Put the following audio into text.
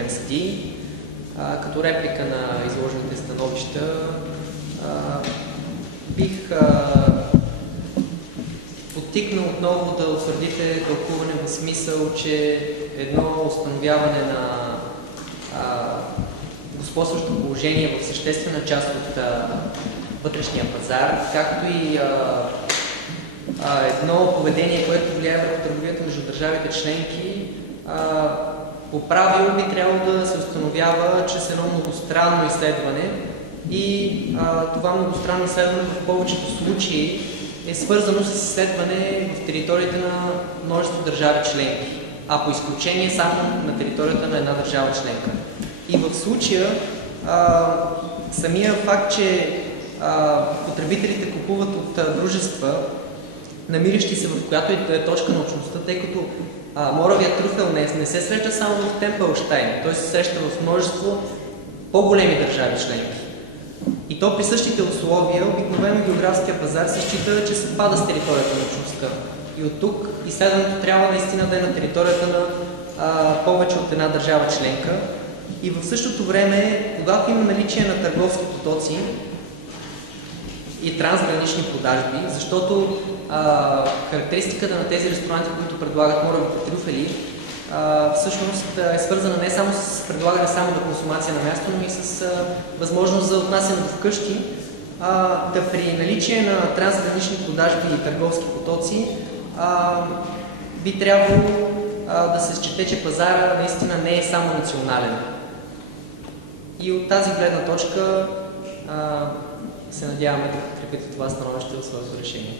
време съдии. Като реплика на изложените становища, бих подтикнал отново да утвърдите тълкуване в смисъл, че едно установяване на господстващо положение в съществена част от вътрешния пазар, както и едно поведение, което влияе върху търговията между държавите членки, по правило би трябвало да се установява чрез едно многостранно изследване и това многостранно изследване в повечето случаи е свързано с изследване в територията на множество държави членки, а по изключение само на територията на една държава членка. И в случая самия факт, че потребителите купуват от дружества, намиращи се в която и да е точка на общността, тъй като моровият трюфел не се среща само в Темпелщайн, той се среща в множество по-големи държави членки. И то при същите условия, обикновено географския пазар се счита, че съвпада с територията на общността. И от тук изследването трябва наистина да е на територията на повече от една държава членка. И в същото време, когато има наличие на търговски потоци и трансгранични продажби, защото характеристиката на тези ресторанти, които предлагат моровите трюфели, всъщност е свързана не само с предлагане само на консумация на място, но и с възможност за отнасяне вкъщи. Да при наличие на трансгранични продажби и търговски потоци би трябвало да се счете, че пазара наистина не е само национален. И от тази гледна точка се надяваме да подкрепите това становище от своето решение.